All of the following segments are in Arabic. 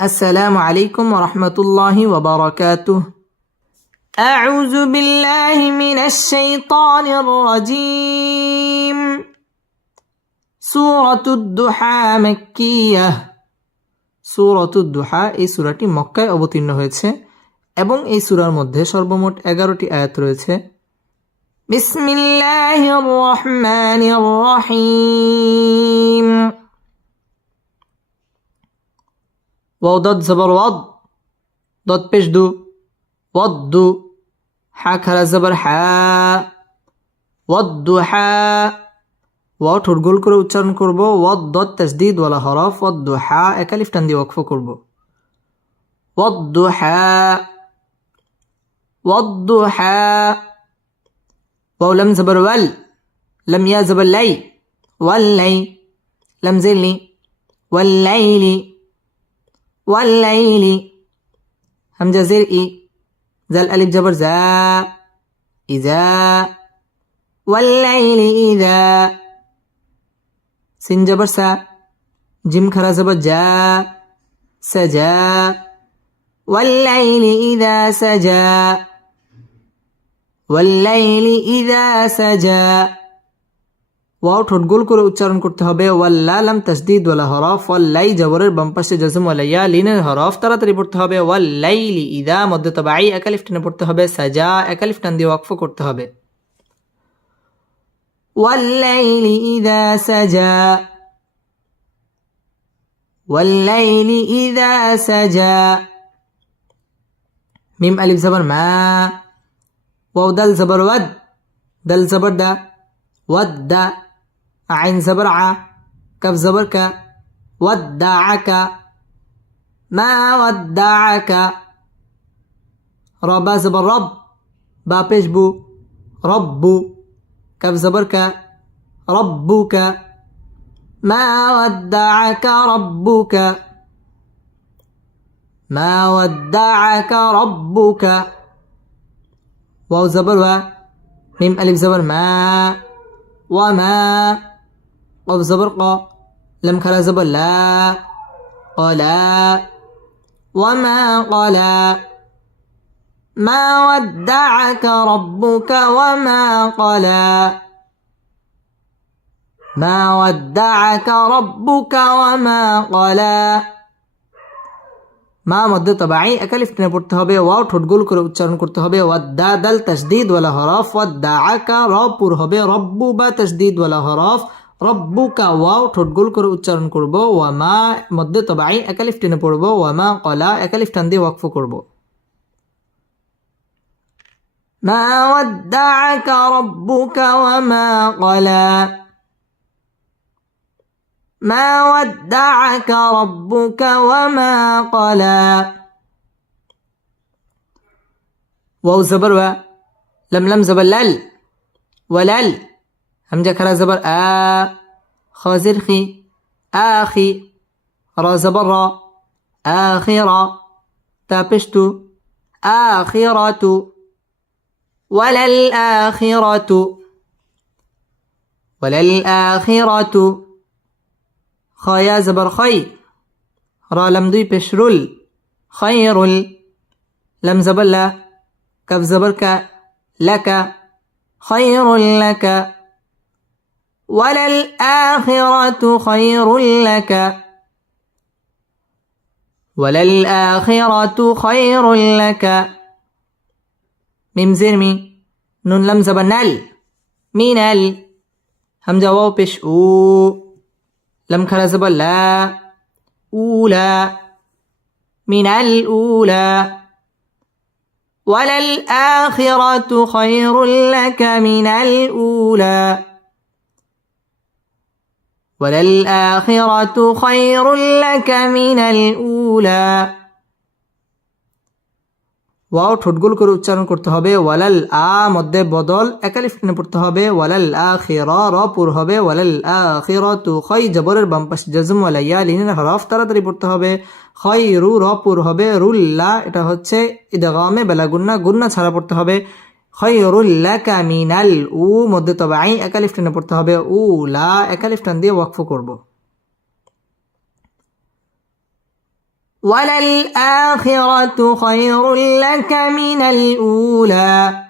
السلام عليكم ورحمة الله وبركاته أعوذ بالله من الشيطان الرجيم سورة الضحى مكية سورة الضحى এই সূরাটি মক্কায় অবতীর্ণ হয়েছে এবং এই সূরার মধ্যে সর্বমোট এগারোটি আয়াত রয়েছে বিসমিল্লাহির রহমানির রহিম واو ضد زبر وض ضد পেশ দু وض হা খারা জবর হা والضحى ওয়াও ঠোঁট গোল করে উচ্চারণ করব ওয়াদ দত তাসদিদ ওয়ালা হরফ ওয়াদ্দুহা একালিফ টান দিয়ে ওয়াকফ করব ওয়াদ্দুহা ওয়াদ্দুহা واو لم زبر وال لم يا زبر لي واللي لم زلي والليل والليل. همزة زر إي. ذا الألف جبر زا. إذا. والليل إذا. سين جبر سا. جيم خرا زبر جا. سجا. والليل إذا سجا. والليل إذا سجا. ওয়াও ঠোঁট গোল করে উচ্চারণ করতে হবে। ওয়াল্লা লাম তাসদিদ ওয়ালা হরফ, ওয়াল্লাই জবরের বাম পাশে জজম ওয়ালাইয়া লিনের হরফ তাড়াতাড়ি পড়তে হবে। ওয়াল্লাইলি ইদা মধ্যে তবাই একালিফ টেনে পড়তে হবে। সাজা একালিফ টান দিয়ে ওয়াকফ করতে হবে। ওয়াল্লাইলি ইদা সাজা। ওয়াল্লাইলি ইদা সাজা। মিম আলিফ জবর মা। ওয়াও দাল জবর ওয়াদ। দাল জবর দা। ود عين زبر ع كف زبر ك ودعك ما ودعك؟ ربا زبر رب با بو رب كف زبر ك ربك. ما ودعك ربك ما ودعك ربك. واو زبر و ميم ألف زبر ما وما. قف زبر ق لم كلا زبر لا قلا وما قلا ما ودعك ربك وما قلا ما ودعك ربك وما قلا মা মধ্যে তবাই একালিফ টেনে পড়তে হবে ওয়াও ঠোঁট গোল করে উচ্চারণ করতে হবে ওয়াদ্দা দাল তাসদিদ ওয়ালা হরফ ওয়াদ্দা আকা রবপুর হবে রব্বু বা তাসদিদ ওয়ালা হরফ রব্বুকা ওয়াও ঠোঁট গোল করে উচ্চারণ করব ওয়া মা মধ্যে তবাই একালিফ টেনে পড়ব ওয়া মা কলা একালিফ টান দিয়ে ওয়াকফ করব মা ওয়াদ্দাআকা রব্বুকা ওয়া মা কলা ما ودعك ربك وما قلى واو زبر و لم لم زبر لل ولل همجة كرا زبر آ خازر خي آخي را زبر را آخرة تابشتو آخرة وللآخرة وللآخرة خايا زبر خي را لم دوي بشرل خير لم زبر لا كف زبر لك خير لك وللآخرة خير لك. وللآخرة خير لك. ميم زرمي. نون لم زبر نل. مين ال همزة واو بش. أو. لم خلا زبر لا. أولى من الأولى وللآخرة خير لك. من الأولى وللآخرة خير لك من الأولى ওয়াও ঠোঁটগুল করে উচ্চারণ করতে হবে ওয়ালাল আ মধ্যে বদল একালিফ টেনে পড়তে হবে ওয়ালাল আ খের র পুর হবে ওয়ালাল আ খের তু খই জবরের বাম পাশে জজম ওয়ালাইয়া লিনের হরফ তাড়াতাড়ি পড়তে হবে খই রু র পুর হবে রুল্লা এটা হচ্ছে ইদগামে বেলা গুন্না গুন্না ছাড়া পড়তে হবে খৈরুল্লাকা মিনাল উ মধ্যে তবে আই একালিফ টেনে পড়তে হবে উ লা একালিফ টান দিয়ে ওয়াকফ করব وللآخرة خير لك من الأولى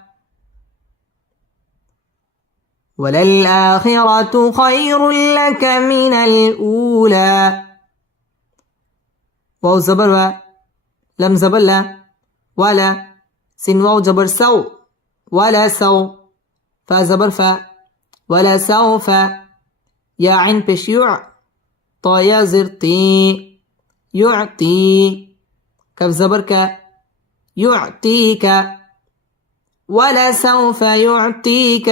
وللآخرة خير لك من الأولى واو زبر و لم زبر لا ولا سين واو جبر سو ولا سو فا زبر فا ولا سوف. يا عين بش يع طا يا زر طي يعطي. كف زبر ك يعطيك. ولا سوف يعطيك.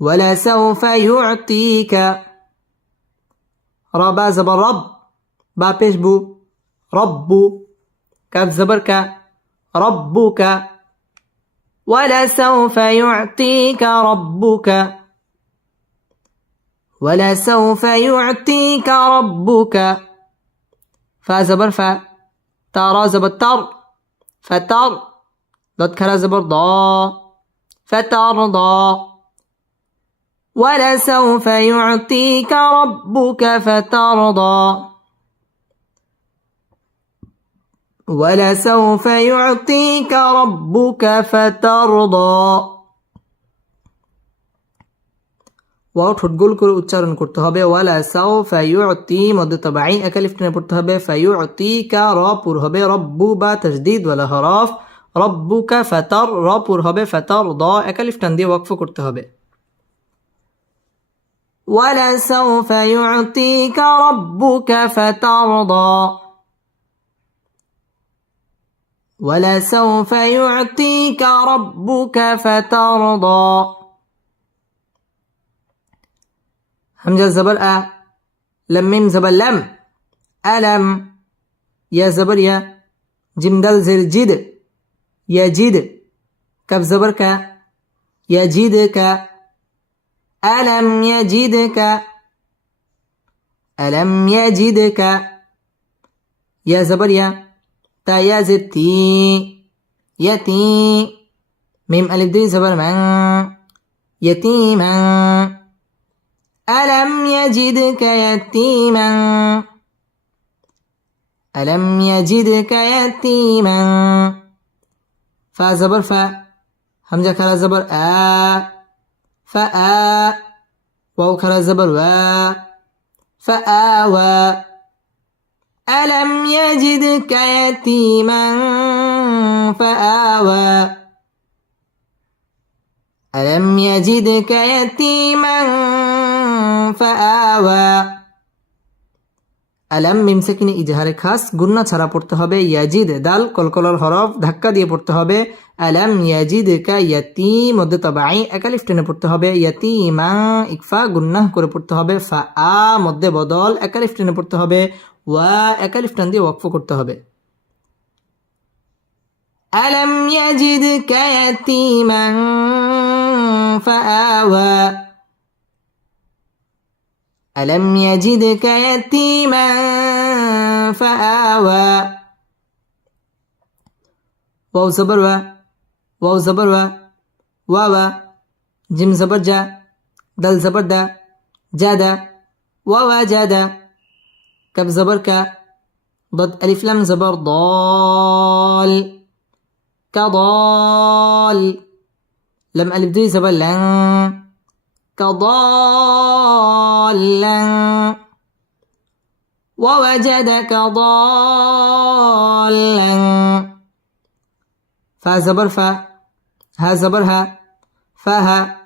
ولا سوف يعطيك. ربا زبر رب. با پیش بو. رب. كف زبر ك ربك ولا سوف يعطيك ربك. ولا سوف يعطيك ربك. فا زبر فا تارا زبر تر. فتر ضد زبر ضا فترضى ولا سوف يعطيك ربك فترضى ولا سوف يعطيك ربك فترضى ওয়াও ঠোঁট গোল করে উচ্চারণ করতে হবে ওয়ালা সাও ফাইউতি মধ্যে তবাই একালিফ টেনে পড়তে হবে ফাইউতি কা র পুর হবে রব্বু বা তাজদিদ ওয়ালা হরফ রব্বু কা ফাতার র পুর হবে ফাতার দ একালিফ টান দিয়ে ওয়াকফ করতে হবে ولسوف يعطيك ربك فترضى ولسوف يعطيك ربك فترضى. همزة زبر أ لم ميم زبر لم. ألم. يا زبر يا. جيم دال زر جد يجد كف زبر ك يجدك ألم يجدك ألم يجدك يا زبر يا. تا يا زر تي يتي. ميم ألف دي زبر من يتيما. ألم يجدك يتيما. ألم يجدك يتيما. فا زبر فا. همزة كلا زبر آ. فآ واو كلا زبر وا فآوى ألم يجدك يتيما فآوى ألم يجدك يتيما فآوى আলাম মিম সেকিনে ইজহারে খাস গুন্না ছাড়া পড়তে হবে ইয়াজিদ দাল কলকলার হরফ ধাক্কা দিয়ে পড়তে হবে আলাম ইয়াজিদ কা ইয়াতি মধ্যে তবাই একালিফ টেনে পড়তে হবে ইয়াতি মা ইকফা গুন্না করে পড়তে হবে ফা আ মধ্যে বদল একালিফ টেনে পড়তে হবে ওয়া একালিফ টান দিয়ে ওয়াকফ করতে হবে আলাম ইয়াজিদ কা ইয়াতিমান فآوى ألم يجدك يتيما فآوى واو زبر و واو زبر و واو جيم زبر جا دل زبر دا جادا واو جادا كف زبر كا ضد ألف لام زبر ضال. كضال. لم ألف دي زبر لن. كضالا ووجدك ضالا. فا زبر فا. ها زبر ها. فها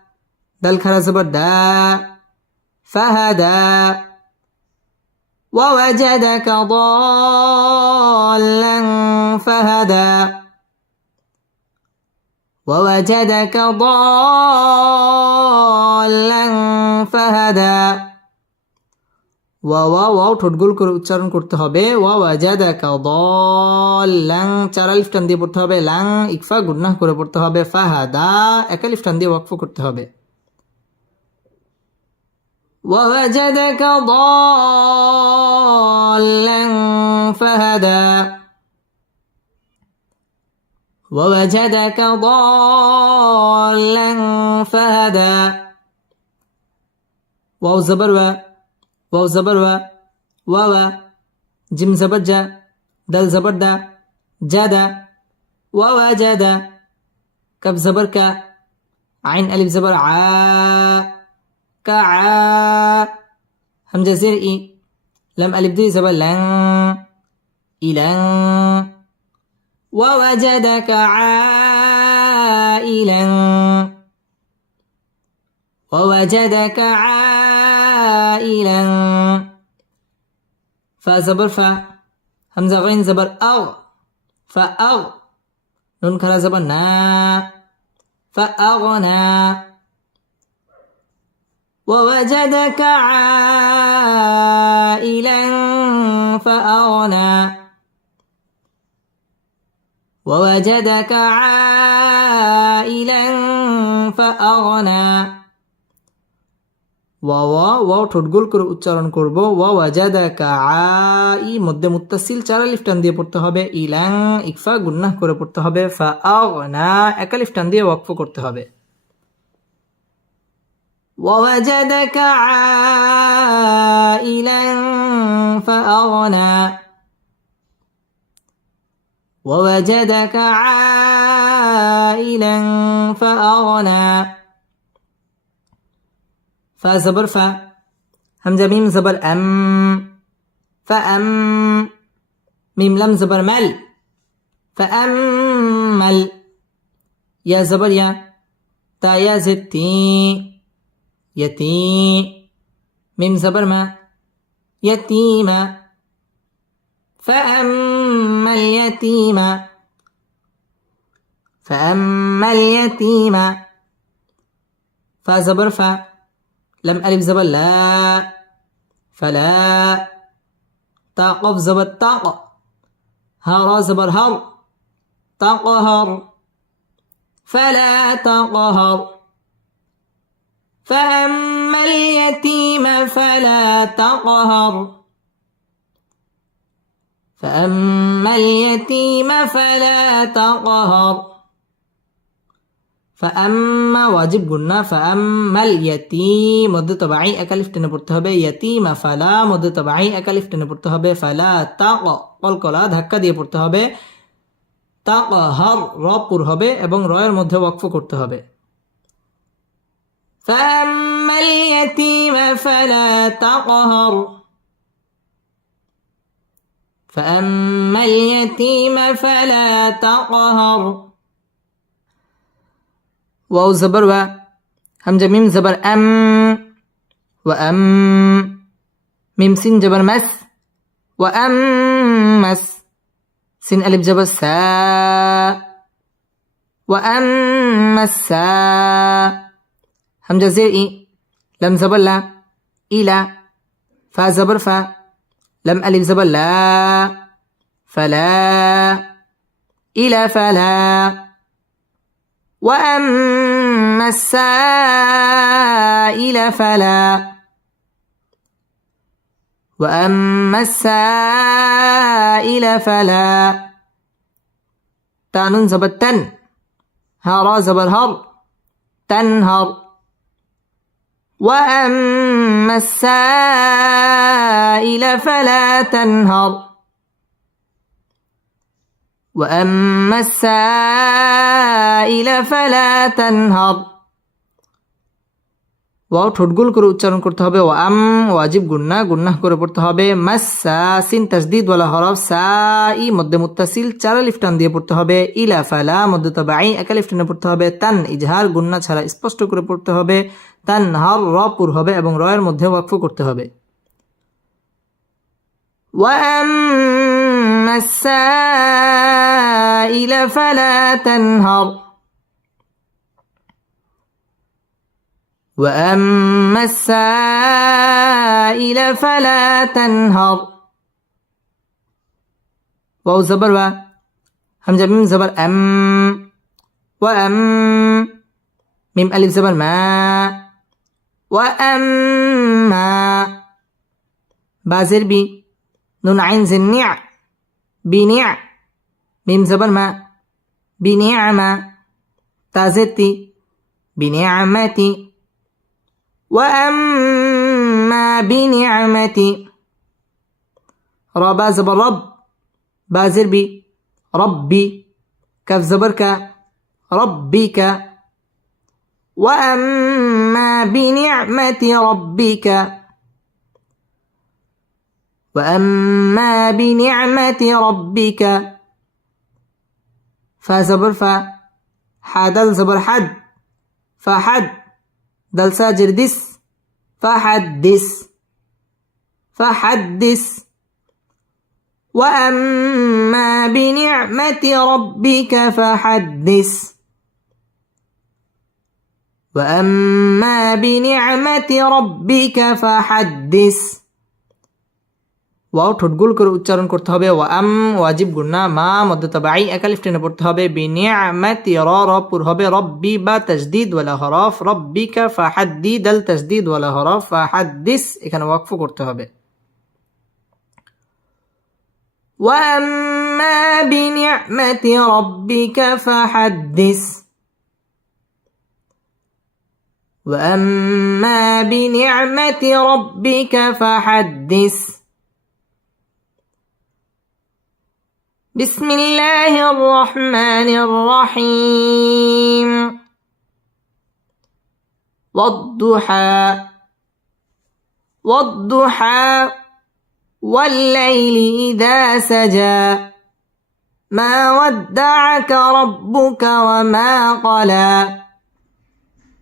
دل كرا زبر دا. فهدى ووجدك ضالا فهدى ووجدك ضالا فهدى ওয়া ওয়া ওয়াও ঠোঁট গোল করে উচ্চারণ করতে হবে ওয়া ওয়াজাদাকা দাল্লাং চার আলিফ টান দিয়ে পড়তে হবে লাং ইকফা গুন্নাহ করে পড়তে হবে ফাহাদা এক আলিফ টান দিয়ে ওয়াকফ করতে হবে ووجدك ضالا فهدى. ووجدك ضالا فهدى. واو زبر واو زبر و واو. جم زبر جا دل زبر دا جا دا. واو جا دا. كب زبر كا. عين ألف زبر عا كعا همزة زر إي لم ألب دي زبل لن. إلى. ووجدك عائلا. ووجدك عائلا. فزبر ف همزة غين زبر أو فأغ. نون كرا زبر نا. فأغنى ووجدك عائلا فأغنى ووجدك عائلا فأغنى ওয়া ওয়াও ঠোঁট গোল করে উচ্চারণ করব ওয়া ওয়াজাদাকা আই মধ্যে মুত্তাসিল চার আলিফ টান দিয়ে পড়তে হবে ইলাং ইকফা গুন্নাহ করে পড়তে হবে ফা আওনা এক আলিফ টান দিয়ে ওয়াকফ করতে হবে ووجدك عائلا فأغنى. ووجدك عائلا فأغنى. فا زبر فا همزة ميم زبر أم. فأم ميم لم زبر مل. فأمل يا زبر يا تا يا زتي يتي ميم زبر ما؟ يتيما فأما اليتيم. فأما اليتيم. فزبر فا لم ألف زبر لا. فلا. تاقف زبر تاق هرى زبر هر تقهر فلا تقهر فأما اليتيم فلا تقهر فأما اليتيم فلا تقهر فأما واجب قلنا فأما اليتيم মধ্যে তবাই একালিফ টেনে পড়তে হবে ইয়তিম ফালা মধ্যে তবাই একালিফ টেনে পড়তে হবে ফালা তাক কলকলা ধাক্কা দিয়ে পড়তে হবে তাক হর র পুর হবে এবং রয়ের মধ্যে ওয়াকফ করতে হবে فأما اليتيم فلا تقهر. فأما اليتيم فلا تقهر. واو زبر و همزة ميم زبر أم وأم ميم سين جبر مس وأمس سين ألف جبر سا وأما السا همزة زير إي لم زبر لا. إلى فا زبر فا لم ألف زبر لا. فلا إلى فلا وأما السائل فلا وأما السائل فلا تانون زبر تن. هارا زبر هر. تنهر. وأما السائل فلا تنهر وأما السائل فلا تنهر ওয়াও ঠোঁটগুল করে উচ্চারণ করতে হবে ও আম ওয়াজিব গুন্না গুন্নাহ করে পড়তে হবে মাসা সিন তাসদিদ ওয়ালা হরফ সা ই মধ্যে মুত্তাসিল চার আলিফ টান দিয়ে পড়তে হবে ইলা ফালা মধ্যে তবে আই এক আলিফ টানে পড়তে হবে তান ইজহার গুন্না ছাড়া স্পষ্ট করে পড়তে হবে তান হর র পুর হবে এবং রয়ের মধ্যে ওয়াকফ করতে হবে وأما السائل فلا تنهر وأما السائل فلا تنهر واو زبر و همزة ميم زبر أم وأم ميم ألف زبر ما وأما بازر بي نون عين زنع بنع ميم زبر ما بنعمة تازتي بنعمتي وأما بنعمتي ربا زبر رب بازر بي ربي كف زبر كا ربك وأما بنعمة ربك وأما بنعمة ربك فزبر ف حدل زبر حد فحد دل ساجر دس فحدث فحدث وأما بنعمة ربك فحدث وأما بنعمة ربك فحدث ওয়াও ঠোঁটগুল করে উচ্চারণ করতে হবে ওয়া আম ওয়াজিব গুন্না মা মধ্য তবাই একালিফ টেনে পড়তে হবে বিনিয়ামাতি র র পুর হবে রব্বি বা তাজদিদ ওয়ালা হরফ রব্বিকা ফাহাদ্দিদ আল তাজদিদ ওয়ালা হরফ ফাহাদ্দিস এখানে ওয়াকফ করতে হবে وأما بنعمة ربك فحدث وأما بنعمة ربك فحدث. بسم الله الرحمن الرحيم. والضحى والضحى والليل إذا سجى. ما ودعك ربك وما قلى.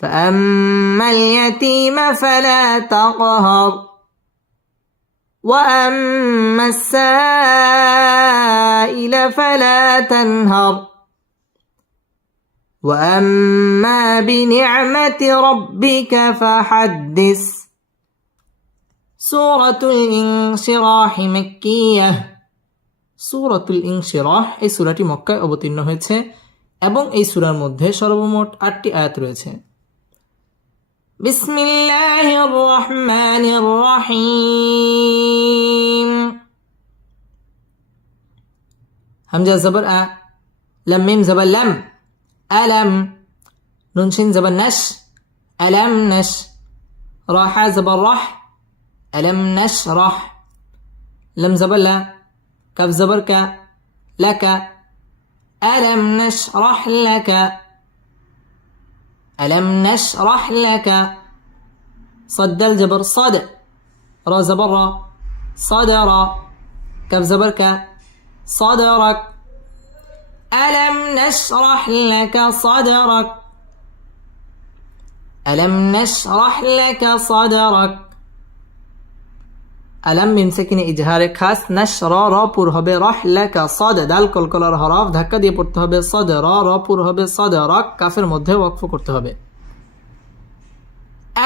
فأما اليتيم فلا تقهر وأما السائل فلا تنهر وأما بنعمة ربك فحدث سورة الانشراح مكية সুরাতুল ইনশিরাহ এই সূরাটি মক্কায় অবতীর্ণ হয়েছে এবং এই সূরার মধ্যে সর্বমোট আটটি আয়াত রয়েছে بسم الله الرحمن الرحيم. همزة زبر أ لم ميم زبر لم ألم نون شين زبر نش. ألم نش. راح زبر راح. ألم نشرح لم زبر لا. كف زبر ك. لك. ألم نشرح لك. ألم نشرح لك؟ صد الجبر صد را زبر صدر كف زبر ك. صدرك ألم نشرح لك صدرك؟ ألم نشرح لك صدرك؟ আলাম মিম সেকিনে ইজহারে খাস নাশ র র পুর হবে রহ লেকা সদ দাল কলকলার হরফ ধাক্কা দিয়ে পড়তে হবে সদ র র পুর হবে সদ রক কাফের মধ্যে ওয়াকফ করতে হবে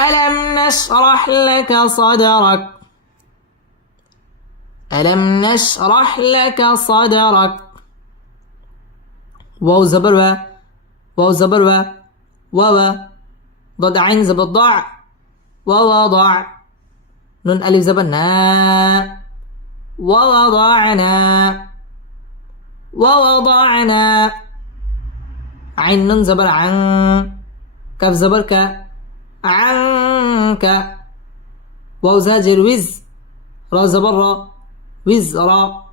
আলাম নাশরাহ লাকা সাদরাক আলাম নাশরাহ লাকা সাদরাক واو زبر و واو زبر و واو ضد عين زبر ضع ووضع نون ألف زبر نا. ووضعنا. ووضعنا. عين نون زبر عن. كف زبر ك. عنك واو زاجر وز. را زبر را. وزرا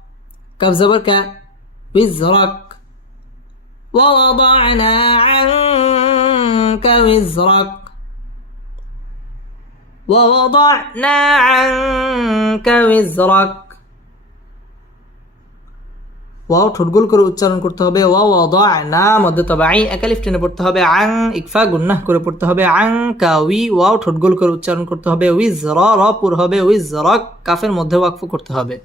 كف زبر ك. وزرك ووضعنا عنك وزرك ووضعنا عنك وزرك ওয়াও ঠোঁটগোল করে উচ্চারণ করতে হবে ওয়াও ওয়াদা না মধ্যে তবে আই একালিফ টেনে পড়তে হবে আং ইকফা গুন্নাহ করে পড়তে হবে আং কাউই ওয়াও ঠোঁটগোল করে উচ্চারণ করতে হবে উইজ র র পুর হবে উইজ রক কাফের মধ্যে ওয়াকফ করতে হবে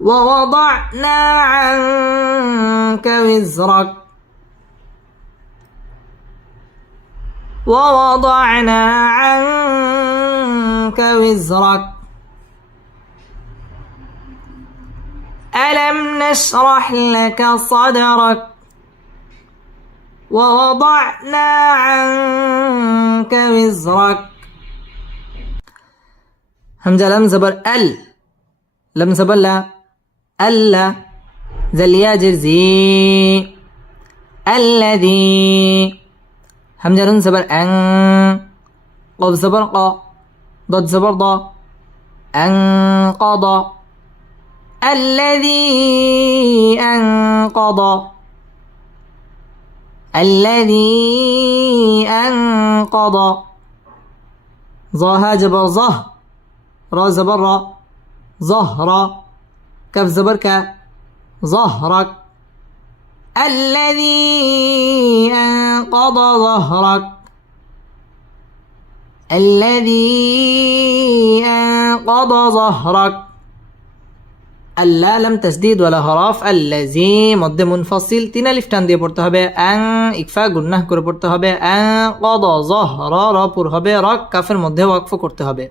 ووضعنا عنك وزرك ووضعنا عنك وزرك. ألم نشرح لك صدرك؟ ووضعنا عنك وزرك. همزة لم زبر ال. لم زبر لا. ألا زليا جرزي الذي همزة زبر أن قف زبر ق ضد زبر ض أنقض الذي أنقض الذي أنقض ظاها جبر ظه را زبر ظهر كف زبر ك ظهرك الذي أنقض ظهرك الذي أنقض ظهرك আল্লাহ লাম তসদিদ ওয়ালা হরফ আল্লাজি মধ্যে মুনফসিল তিন আলিফ টান দিয়ে পড়তে হবে আং ইকফা গুন্নাহ করে পড়তে হবে আং কদ জহ র র পুর হবে রক কাফের মধ্যে ওয়াকফ করতে হবে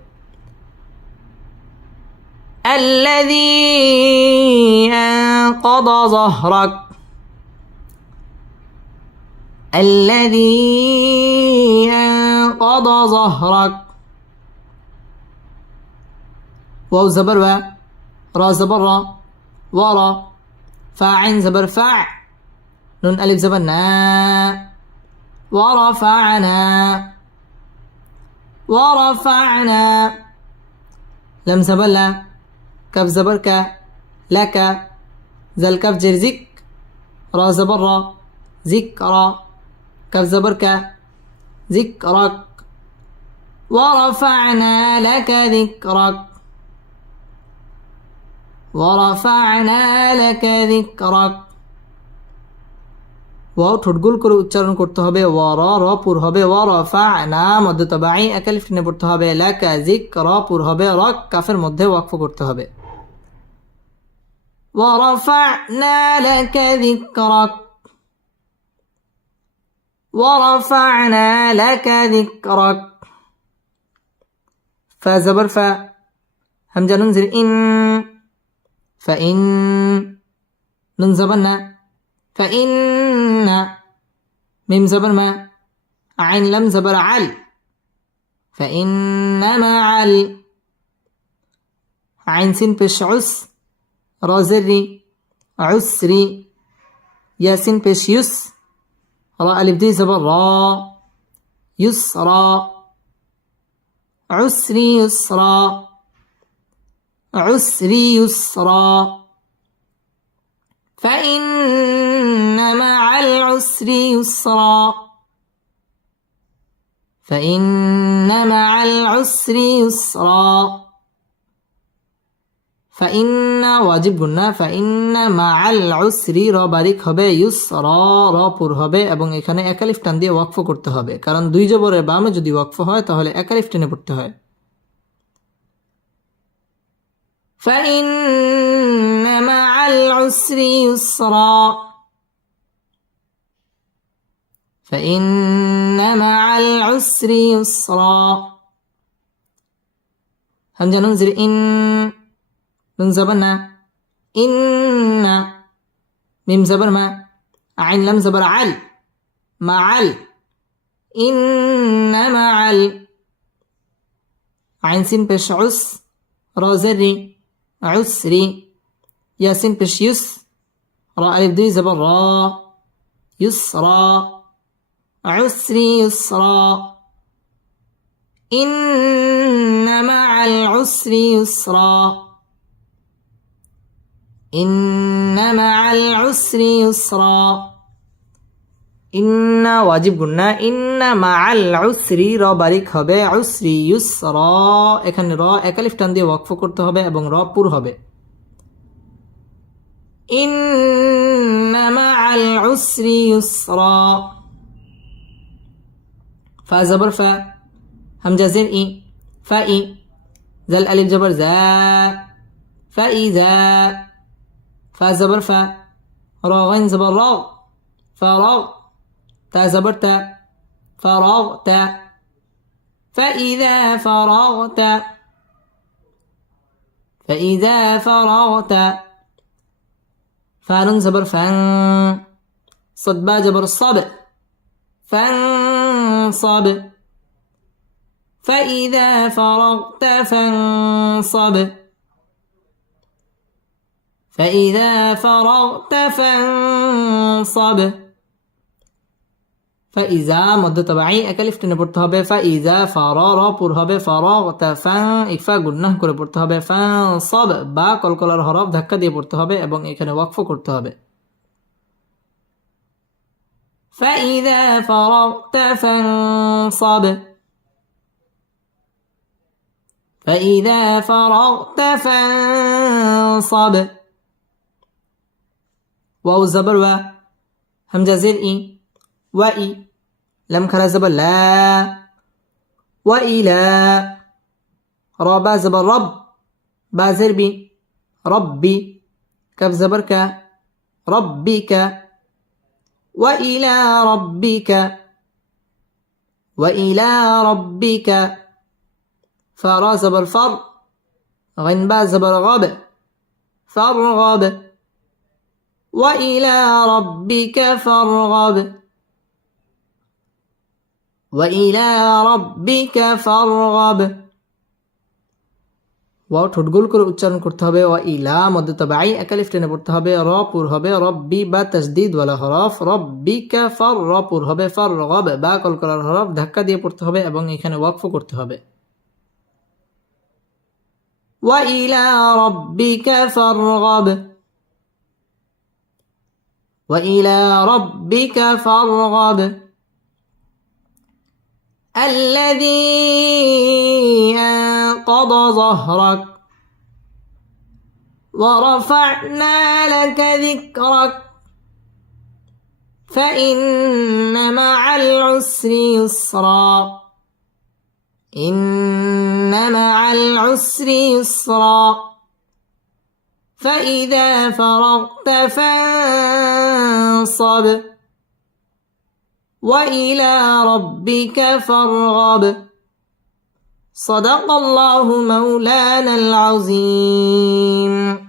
الذي أنقض ظهرك الذي أنقض ظهرك. واو زبر و را زبر را ورا فاعن زبر فاع. نون ألف زبر نا. ورفعنا ورفعنا لم زبر لا. كف زبر ك لك. زل كف جرزك را زبر ذكرى كف زبر ك ذكرك ورفعنا لك ذكرك ورفعنا لك ذكرك ওয়াও ঠোঁটগুল করে উচ্চারণ করতে হবে ওয়া র র পুর হবে ওয়া রফা'না মধ্যে তবাই একালিফ টেনে পড়তে হবে লাকা জিক র পুর হবে রক কাফের মধ্যে ওয়াকফ করতে হবে ورفعنا لك ذكرك ورفعنا لك ذكرك. فزبر ف همزة ننزل إن فإن نون زبرنا فإن ميم زبر ما عين لم زبر عل فإنما عل عين سين بش عس رازري عسري ياسين بش يس. را ألف دي زبر را يسرى عسري يسرى عسري يسرا. فإن مع العسر يسرا. فإن مع العسر يسرا. فإن واجب গুন্না فإن مع العسر র বারিক হবে ইউসরা র পুর হবে এবং এখানে একালিফ টান দিয়ে ওয়াকফ করতে হবে কারণ দুই জবরের বামে যদি ওয়াকফ হয় তাহলে একালিফ টেনে পড়তে হয় فإن مع العسر يسرا فإن مع العسر يسرا همزة ننزل إن من زبرنا إن ميم زبر ما. عين لم زبر عل. مع ال إن مع ال عين سين بش عس. را زري. عسري. ياسين بش يس. را ألف دي زبر را. يسرى عسري يسرا. إن مع العسر يسرا. ওয়াজিব মাআল উসরি র বারিক হবে ইউসর এখানে র একালিফ টান দিয়ে ওয়াকফ করতে হবে এবং র পুর হবে। ইন্না ইউসরা ফা ই ফা ই, জাল আলিফ জবর জা, ফা ই জা। فأزبر فا راغين زبر راغ فراغ تا زبر تا فراغت فإذا فرغت فإذا فرغت فارن زبر فأن صد با جبر الصب فانصب فإذا فرغت فانصب فإذا فرغت فانصب ফাইজা মধ্য তবাই একালিফ টেনে পড়তে হবে ফাইজা ফর র পুর হবে ফর ফাং ইফা গুন্নাহ করে পড়তে হবে ফাং সব বা কলকলার হরফ ধাক্কা দিয়ে পড়তে হবে এবং এখানে ওয়াকফ করতে হবে فإذا فرغت فانصب فإذا فرغت فانصب واو الزبر و همزة زين إي وإي لم كلا زبر لا وإلى رابا زبر رب با زربي ربي كف زبر ك ربك وإلى ربك وإلى ربك فرا زبر فر غن با زبر غب فارغب وإلى ربك فارغب وإلى ربك فارغب ওয়াও ঠোঁট গোল করে উচ্চারণ করতে হবে ওয়া ইলা মধ্যে তবে আই একালিফ টেনে পড়তে হবে র পুর হবে রব্বি বা তাসদিদ ওয়ালা হরফ রব্বিকা ফর র পুর হবে ফর রগব বা কলকলার হরফ ধাক্কা দিয়ে পড়তে হবে এবং এখানে ওয়াকফ করতে হবে ওয়া ইলা রব্বিকা ফারগব وإلى ربك فارغب. الذي أنقض ظهرك. ورفعنا لك ذكرك. فإن مع العسر يسرا. إن مع العسر يسرا. فإذا فرغت فانصب. وإلى ربك فارغب. صدق الله مولانا العظيم.